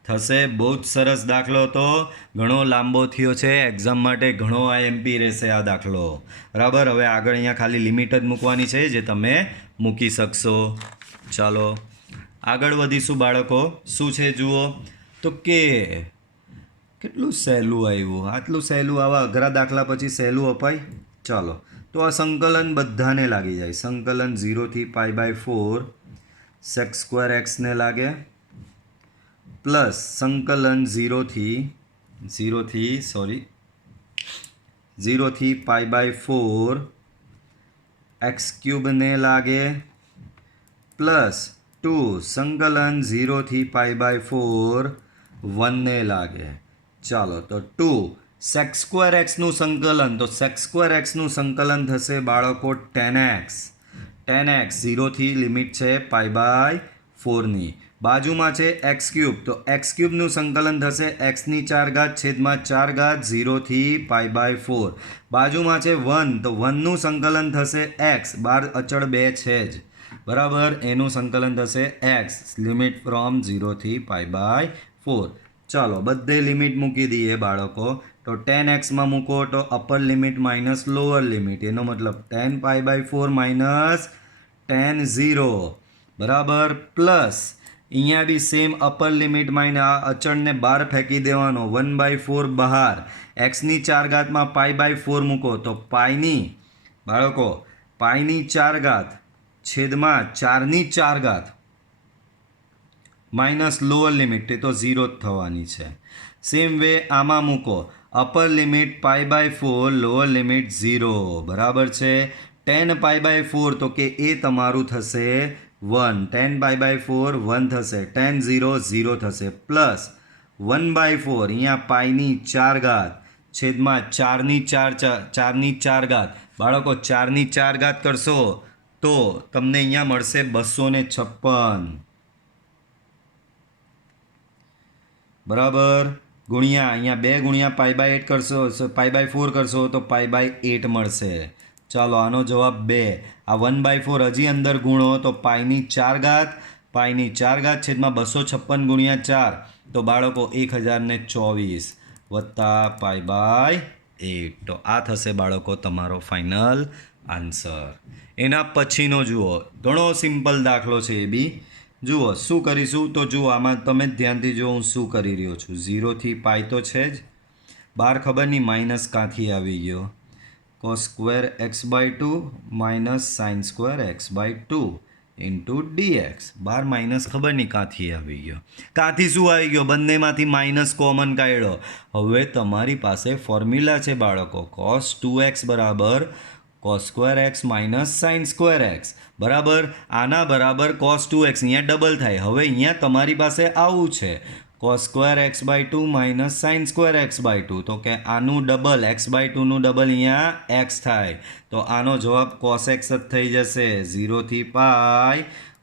થશે. બહુ જ સરસ દાખલો હતો. ઘણો લાંબો થયો છે. એક્ઝામ માટે ઘણો IMP રહેશે આ દાખલો. બરાબર. હવે આગળ અહીંયા ખાલી લિમિટ જ મૂકવાની છે જે તમે મૂકી શકશો. ચાલો આગળ વધીશું બાળકો. શું છે જુઓ. તો કે કેટલું સહેલું આવ્યું. આટલું સહેલું આવા અઘરા દાખલા પછી સહેલું અપાય? ચાલો તો આ સંકલન બધાને લાગી જાય. સંકલન 0 થી π/4 sec² x ને લાગે પ્લસ સંકલન 0 થી π/4 x³ ને લાગે પ્લસ 2 સંકલન 0 થી π/4 1 ને લાગે. ચાલો તો 2 sec² x નું સંકલન, તો sec² x નું સંકલન થશે બાળકો 10x 0 થી લિમિટ છે π/4 ની. બાજુમાં છે x³ તો x³ નું સંકલન થશે x⁴ છેદમાં 4 0 થી π/4. બાજુમાં છે 1 તો 1 નું સંકલન થશે x, બાર અચળ 2 છે જ બરાબર. એનું સંકલન થશે x લિમિટ ફ્રોમ 0 થી π/4. ચાલો બધે લિમિટ મૂકી દઈએ બાળકો. તો 10x માં મૂકો તો upper limit minus lower limit, એનો મતલબ 10 π/4 માઇનસ 10 0 બરાબર. પ્લસ અહીંયા બી સેમ અપર લિમિટ માઇનસ આ અચળને બહાર ફેંકી દેવાનો 1/4 બહાર. x⁴ માં π/4 મૂકો તો પાઈની બાળકો π⁴ છેદમાં 4⁴ માઇનસ લોઅર લિમિટ એ તો 0 જ થવાની છે. સેમ વે આમાં મૂકો અપર લિમિટ π/4 લોઅર લિમિટ 0 બરાબર છે. 10π/4 તો કે એ તમારું થશે 1. 10π/4 1 થશે. 10 0 0 થશે. પ્લસ 1/4 અહીંયા પાઈની 4 ઘાત છેદમાં 4ની 4 ઘાત. બાળકો 4ની 4 ઘાત કરશો તો તમને અહીંયા મળશે 256. બરાબર. ગુણ્યા અહીંયા 2 ગુણ્યા π/8 કરશો, π/4 કરશો તો π/8 મળશે. ચાલો આનો જવાબ 2. આ 1/4 હજી અંદર ગુણો તો પાઈની 4 ઘાત છેદમાં 256 ગુણ્યા 4 તો બાળકો 1024 વત્તા π/8. તો આ થશે બાળકો તમારો ફાઇનલ આન્સર. એના પછીનો જુઓ, ઘણો સિમ્પલ દાખલો છે એ બી. જુઓ શું કરીશું તો જુઓ આમાં તમે ધ્યાનથી જુઓ હું શું કરી રહ્યો છું. 0 થી π તો છે જ, બાર ખબર નહીં માઇનસ ક્યાંથી આવી ગયો. cos² x/2 minus sin² x/2 into dx. Bar minus ખબર નહીં ક્યાંથી આવી ગયો. ક્યાંથી શું આવી ગયો? બંનેમાંથી માઇનસ કોમન કાઢ્યો. હવે તમારી પાસે ફોર્મ્યુલા છે બાળકો, cos 2x બરાબર cos² x minus sin² x બરાબર આના બરાબર cos 2x. અહીંયા ડબલ થાય. હવે અહીંયા તમારી પાસે આવું છે cos² x/2 minus sin² x/2 તો કે આનું ડબલ x/2 નું ડબલ અહીંયા x થાય તો આનો જવાબ cos x જ થઈ જશે. 0 થી π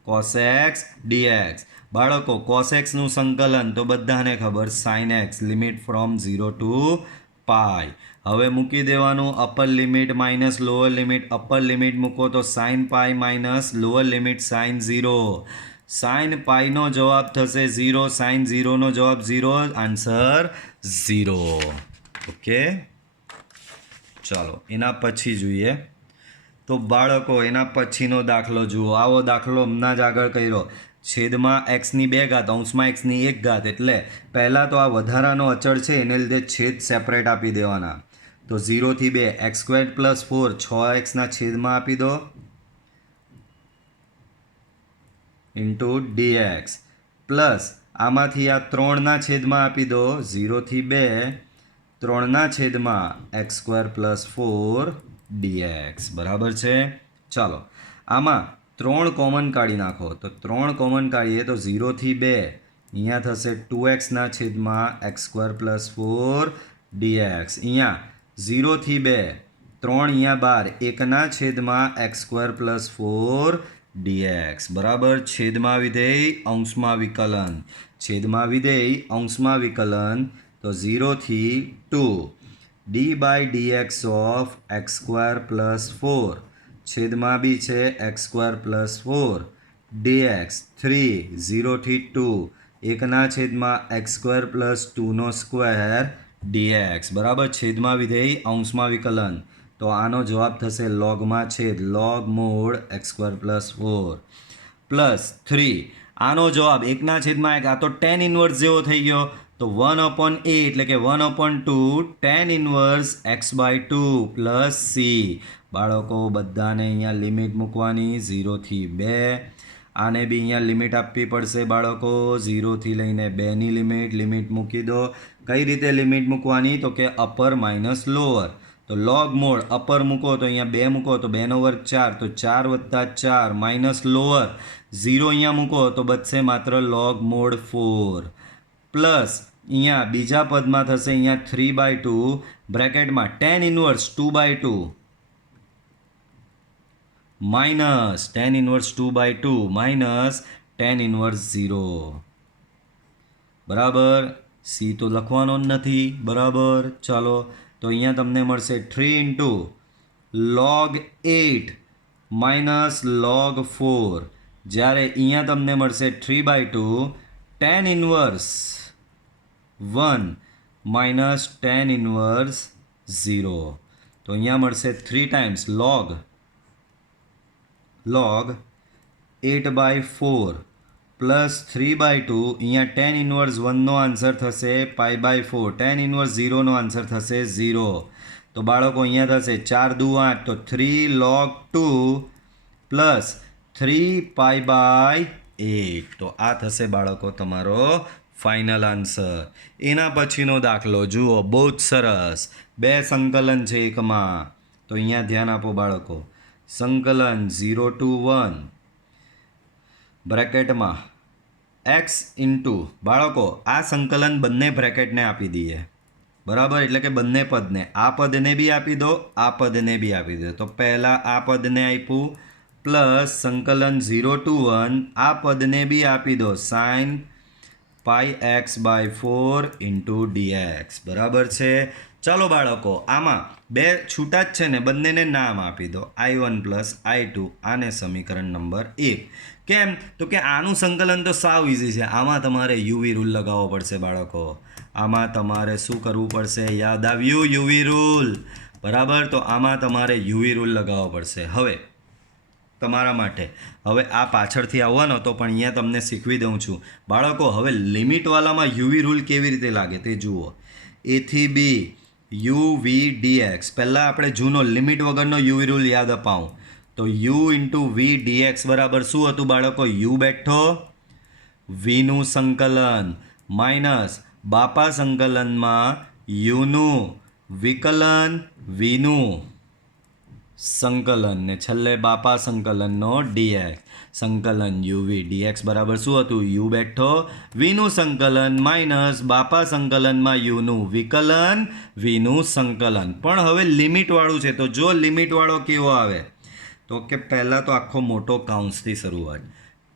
cos x dx. બાળકો cos x નું સંકલન તો બધાને ખબર sin x limit from 0 to π. હવે મૂકી દેવાનું upper limit minus lower limit. Upper limit મૂકો તો sin π minus lower limit sin 0. sin π નો જવાબ થશે 0, sin 0 નો જવાબ 0, આન્સર 0. ઓકે, ચાલો એના પછી જોઈએ તો બાળકો એના પછીનો દાખલો જુઓ. આવો દાખલો હમણાં જ આગળ કર્યો. છેદમાં xની 2 ઘાત અંશમાં xની 1 ઘાત. એટલે પહેલાં તો આ વધારાનો અચળ છે એને લીધે છેદ સેપરેટ આપી દેવાના. તો 0 થી 2 x² + 4 6x ના છેદમાં આપી દો ઇન્ટુ dx. પ્લસ આમાંથી આ 3ના છેદમાં આપી દો 0 થી 2 3ના છેદમાં x² + 4 dx. બરાબર છે. ચાલો આમાં 3 કોમન કાઢી નાખો તો 3 કોમન કાઢીએ તો 0 થી 2 અહીંયા થશે 2x ના છેદમાં x² + 4 dx. અહીંયા 0 થી 2 3 અહીંયા 12 1ના છેદમાં x² + 4 dx. બરાબર. છેદમાં વિધેય અંશમાં વિકલન. છેદમાં વિધેય અંશમાં વિકલન તો 0 થી 2 d/dx ઓફ x² + 4 છેદમાં બી છે x² + 4 dx. 3 0 થી 2 1ના છેદમાં x² + 2 નો સ્ક્વેર dx. બરાબર. છેદમાં વિધેય અંશમાં વિકલન તો આનો જવાબ થશે લોગમાં છેદ log mod x² + 4 પ્લસ 3. આનો જવાબ 1ના છેદમાં 1 આ તો tan ઇન્વર્સ જેવો થઈ ગયો તો 1/a એટલે કે 1/2 tan inverse x/2 plus c. બાળકો બધાને અહીંયા લિમિટ મૂકવાની 0 થી 2. આને બી અહીંયા લિમિટ આપવી પડશે બાળકો 0 થી લઈને 2ની લિમિટ મૂકી દો. કઈ રીતે લિમિટ મૂકવાની તો કે અપર માઇનસ લોઅર. તો log mod અપર મૂકો તો અહીંયા 2 મૂકો તો 2 નો વર્ગ 4 તો 4 + 4 માઇનસ લોઅર 0 અહીંયા મૂકો તો બચશે માત્ર log mod 4 પ્લસ અહીંયા બીજા પદમાં થશે અહીંયા 3/2 બ્રેકેટમાં tan inverse 2/2 minus tan inverse 2/2 minus tan inverse 0. બરાબર. સી તો લખવાનો જ નથી. બરાબર. ચાલો તો અહીંયા તમને મળશે 3 × log 8 માઇનસ log 4 જ્યારે અહીંયા તમને મળશે 3/2 tan inverse 1 minus tan inverse 0. તો અહીંયા મળશે 3 ટાઈમ્સ log 8/4 પ્લસ 3/2 અહીંયા tan ઇન્વર્સ 1 નો આન્સર થશે π/4 tan ઇન્વર્સ 0 નો આન્સર થશે 0. તો બાળકો અહીંયા થશે 4 × 2 = 8 તો 3 log 2 પ્લસ 3 π/8. તો આ થશે બાળકો તમારો ફાઇનલ આન્સર. એના પછીનો દાખલો જુઓ બહુ જ સરસ. 2 સંકલન છે એકમાં તો અહીંયા ધ્યાન આપો બાળકો. સંકલન 0 to 1 બ્રેકેટમાં એક્સ ઇન્ટુ બાળકો આ સંકલન બંને બ્રેકેટને આપી દઈએ બરાબર એટલે કે બંને પદને આ પદને બી આપી દો આ પદને બી આપી દો તો પહેલાં આ પદને આપ્યું પ્લસ સંકલન 0 to 1 આ પદને બી આપી દો sine pi x by 4 into dx બરાબર છે ચાલો બાળકો આમાં બે છૂટા જ છે ને બંનેને નામ આપી દો I1 પ્લસ I2 આને સમીકરણ નંબર 1 કેમ તો કે આનું સંકલન તો સાવ ઇઝી છે આમાં તમારે યુવી રૂલ લગાવવો પડશે બાળકો આમાં તમારે શું કરવું પડશે યાદ આવ્યું યુવી રૂલ બરાબર તો આમાં તમારે યુવી રૂલ લગાવવો પડશે હવે તમારા માટે હવે આ પાછળથી આવવાનો તો પણ અહીંયા તમને શીખવી દઉં છું બાળકો હવે લિમિટવાલામાં યુવી રૂલ કેવી રીતે લાગે તે જુઓ એ થી બી યુ વી ડીએક્સ પહેલાં આપણે જૂનો લિમિટ વગરનો યુવી રૂલ યાદ અપાવું તો યુ ઇન્ટુ વી ડીએક્સ બરાબર શું હતું બાળકો યુ બેઠો વીનું સંકલન માઇનસ બાપા સંકલનમાં યુનું વિકલન વીનું સંકલન ને છેલ્લે બાપા સંકલનનો ડીએક્સ સંકલન યુવી ડીએક્સ બરાબર શું હતું યુ બેઠો વીનું સંકલન માઇનસ બાપા સંકલનમાં યુનું વિકલન વીનું સંકલન પણ હવે લિમિટવાળું છે તો જો લિમિટવાળો કેવો આવે તો કે પહેલાં તો આખો મોટો કાઉન્સથી શરૂઆત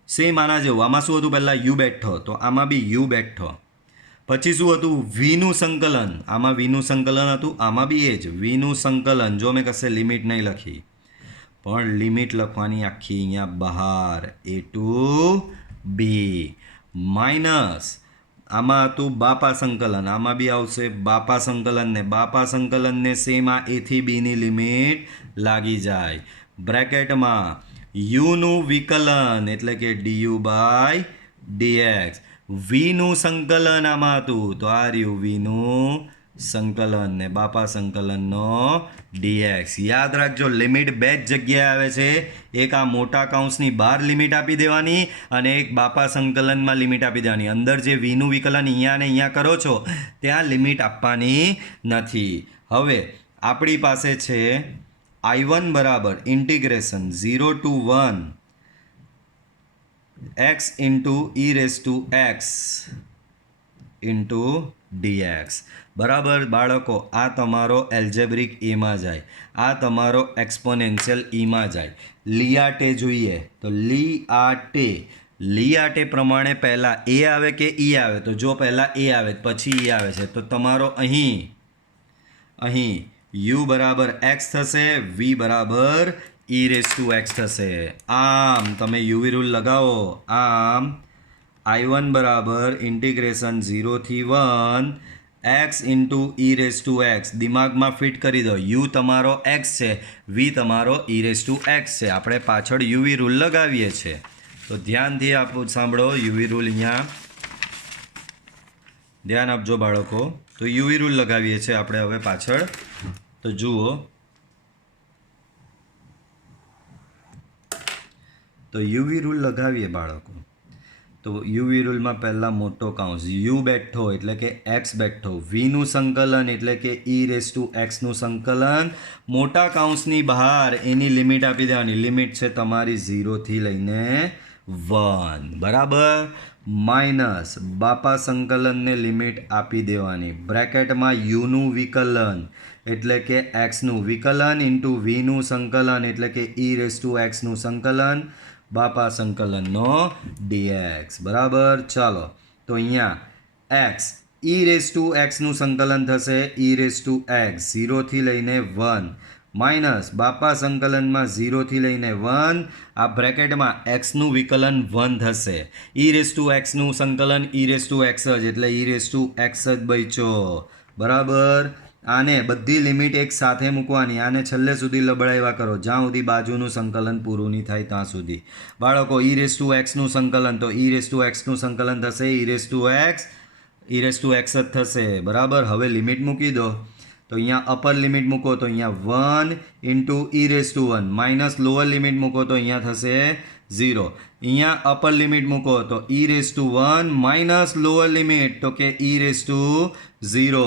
સેમ આના જેવું આમાં શું હતું પહેલાં યુ બેઠો તો આમાં બી યુ બેઠો પછી શું હતું વીનું સંકલન આમાં વીનું સંકલન હતું આમાં બી એ જ વીનું સંકલન જો મેં કશે લિમિટ નહીં લખી પણ લિમિટ લખવાની આખી અહીંયા બહાર એ ટુ બી માઇનસ આમાં હતું બાપા સંકલન આમાં બી આવશે બાપા સંકલનને બાપા સંકલનને સેમ આ એથી બીની લિમિટ લાગી જાય બ્રેકેટમાં યુનું વિકલન એટલે કે ડીયુ બાય ડીએક્સ વીનું સંકલન આમાં હતું તો આ રહ્યું વીનું સંકલન ને બાપા સંકલનનો ડીએક્સ યાદ રાખજો લિમિટ બે જ જગ્યાએ આવે છે એક આ મોટા કૌંસની બહાર લિમિટ આપી દેવાની અને એક બાપા સંકલનમાં લિમિટ આપી દેવાની અંદર જે વીનું વિકલન અહીંયા ને અહીંયા કરો છો ત્યાં લિમિટ આપવાની નથી હવે આપણી પાસે છે I1 બરાબર integration 0 to 1 x into e raised to x into dx બરાબર બાળકો આ તમારો એલ્જેબ્રિક એમાં જાય આ તમારો એક્સપોનેન્શિયલ ઈમાં જાય લિયાટે જોઈએ તો લિયાટે પ્રમાણે પહેલાં એ આવે કે ઈ આવે તો જો પહેલાં એ આવે પછી ઈ આવે છે તો તમારો અહીં u બરાબર x થશે v બરાબર e raised to x થશે આમ તમે યુવી રૂલ લગાવો આમ I1 બરાબર ઇન્ટિગ્રેશન 0 થી 1 x into e raised to x દિમાગમાં ફિટ કરી દો u તમારો x છે v તમારો e raised to x છે આપણે પાછળ યુવી રૂલ લગાવીએ છીએ તો ધ્યાનથી સાંભળો યુવી રૂલ અહીંયા ધ્યાન આપજો બાળકો તો યુવી રૂલ લગાવીએ છીએ આપણે હવે પાછળ તો જુઓ તો યુવી રૂલ લગાવીએ બાળકો તો યુવી રૂલમાં પહેલાં મોટો કાઉન્સ યુ બેઠો એટલે કે એક્સ બેઠો વીનું સંકલન એટલે કે ઈ રેસ ટુ એક્સનું સંકલન મોટા કાઉન્સની બહાર એની લિમિટ આપી દેવાની લિમિટ છે તમારી 0 થી લઈને 1 બરાબર માઇનસ બાપા સંકલનને લિમિટ આપી દેવાની બ્રેકેટમાં યુનું વિકલન એટલે કે એક્સનું વિકલન ઇન્ટુ વીનું સંકલન એટલે કે ઈ રેસ ટુ એક્સનું સંકલન બાપા સંકલનનો ડીએક્સ બરાબર ચાલો તો અહીંયા એક્સ ઈ રેસ ટુ એક્સનું સંકલન થશે ઈ રેસ ટુ એક્સ 0 થી લઈને 1 માઇનસ બાપા સંકલનમાં 0 થી લઈને 1 આ બ્રેકેટમાં એક્સનું વિકલન 1 થશે ઈ રેસ ટુ એક્સનું સંકલન ઈ રેસ ટુ એક્સ જ એટલે ઈ રેસ ટુ એક્સ જ બચ્યો બરાબર આને બધી લિમિટ એક સાથે મૂકવાની આને છેલ્લે સુધી લબડાવ્યા કરો જ્યાં સુધી બાજુનું સંકલન પૂરું નહીં થાય ત્યાં સુધી બાળકો ઈ રેસ ટુ એક્સનું સંકલન તો ઈ રેસ ટુ એક્સનું સંકલન થશે ઈ રેસ ટુ એક્સ જ થશે બરાબર હવે લિમિટ મૂકી દો તો અહીંયા અપર લિમિટ મૂકો તો અહીંયા 1 into e raise to 1 minus lower limit મૂકો તો અહીંયા થશે 0 અહીંયા અપર લિમિટ મૂકો તો e raise to 1 minus lower limit તો કે ઈ રેસ ટુ 0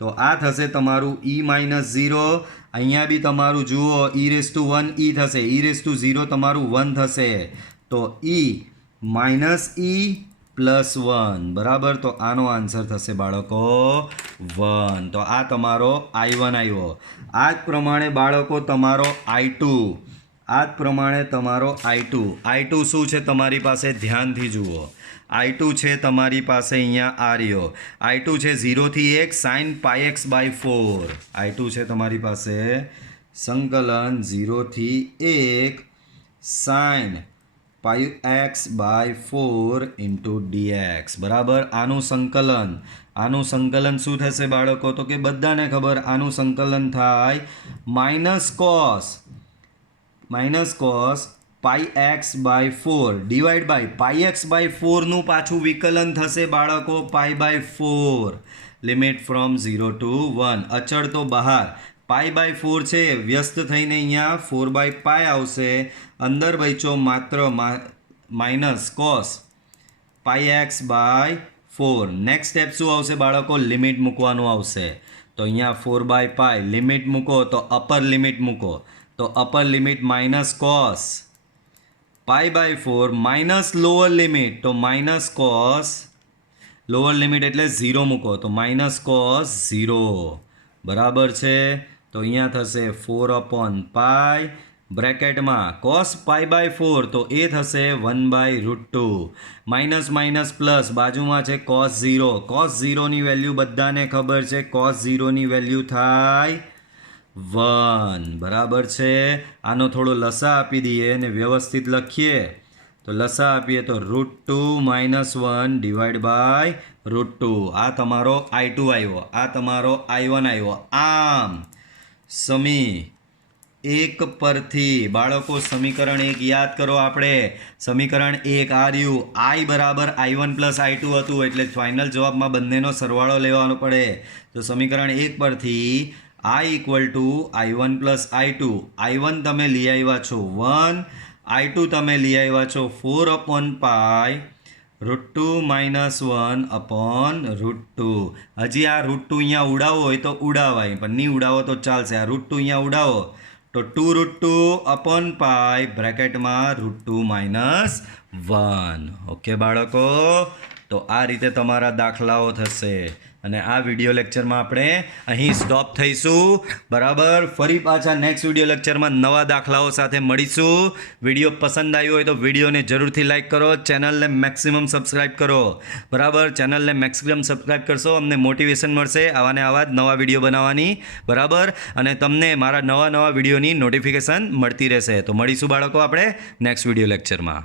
તો આ થશે તમારું e-0. અહીંયા બી તમારું જુઓ e⁻1 e થશે, e⁻0 તમારું 1 થશે, તો e પ્લસ 1, બરાબર. તો આનો આન્સર થશે બાળકો 1. તો આ તમારો I1 આવ્યો. આ જ પ્રમાણે બાળકો તમારો I2, આ જ પ્રમાણે તમારો I2 શું છે તમારી પાસે, ધ્યાનથી જુઓ. I2 છે તમારી પાસે અહીંયા આ રહ્યો. I2 છે 0 થી 1 sin πx/4. I2 છે તમારી પાસે સંકલન 0 થી 1 sin πx/4 into dx, બરાબર. આનું સંકલન શું થશે બાળકો, તો કે બધાને ખબર આનું સંકલન થાય minus cos πx/4 divide by πx/4 નું પાછું વિકલન થશે બાળકો π/4, લિમિટ ફ્રોમ 0 to 1. અચળ તો બહાર, π/4 છે વ્યસ્ત થઈને અહીંયા 4/π આવશે, અંદર બચ્યો માત્ર minus cos πx/4. Next step શું આવશે બાળકો, લિમિટ મૂકવાનું આવશે. તો અહીંયા 4/π લિમિટ મૂકો, તો અપર લિમિટ મૂકો, તો upper limit minus cos π/4 minus lower limit, તો માઇનસ કોસ, લોઅર લિમિટ એટલે 0 મૂકો, તો માઇનસ કોસ 0, બરાબર છે. તો અહીંયા થશે 4/π બ્રેકેટમાં કોસ π/4, તો એ થશે 1/√2, માઇનસ માઇનસ પ્લસ બાજુમાં છે કોસ 0. કોસ 0ની વેલ્યુ બધાને ખબર છે, કોસ 0ની વેલ્યુ થાય 1, બરાબર છે. આનો થોડો લસા આપી દઈએ અને વ્યવસ્થિત લખીએ, તો લસા આપીએ તો √2 - 1 ડિવાઈડ બાય √2. આ તમારો I2 આવ્યો, આ તમારો I1 આવ્યો. આમ સમી 1 પરથી બાળકો સમીકરણ 1 યાદ કરો. આપણે સમીકરણ 1 આ રહ્યું, I બરાબર I1 પ્લસ I2 હતું, એટલે ફાઇનલ જવાબમાં બંનેનો સરવાળો લેવાનો પડે. તો સમીકરણ 1 પરથી I = I1 plus I2. I1 તમે લઈ આવ્યા છો 1, I2 તમે લઈ આવ્યા છો 4/π √2 - 1/√2. હજી આ √2 અહીંયા ઉડાવવો હોય તો ઉડાવાય, પણ નહીં ઉડાવો તો ચાલશે. આ √2 અહીંયા ઉડાવો તો 2√2/π બ્રેકેટમાં √2 - 1. ઓકે બાળકો, તો આ રીતે તમારા દાખલાઓ થશે. અને આ વિડીયો લેક્ચરમાં આપણે અહીં સ્ટોપ થઈશું, બરાબર. ફરી પાછા નેક્સ્ટ વિડીયો લેક્ચરમાં નવા દાખલાઓ સાથે મળીશું. વિડીયો પસંદ આવ્યો હોય તો વિડીયોને જરૂરથી લાઇક કરો, ચેનલને મેક્સિમમ સબસ્ક્રાઈબ કરો, બરાબર. ચેનલને મેક્સિમમ સબસ્ક્રાઈબ કરશો, અમને મોટિવેશન મળશે આવા ને આવા જ નવા વિડીયો બનાવવાની, બરાબર. અને તમને મારા નવા વિડીયોની નોટિફિકેશન મળતી રહેશે. તો મળીશું બાળકો આપણે નેક્સ્ટ વિડીયો લેક્ચરમાં.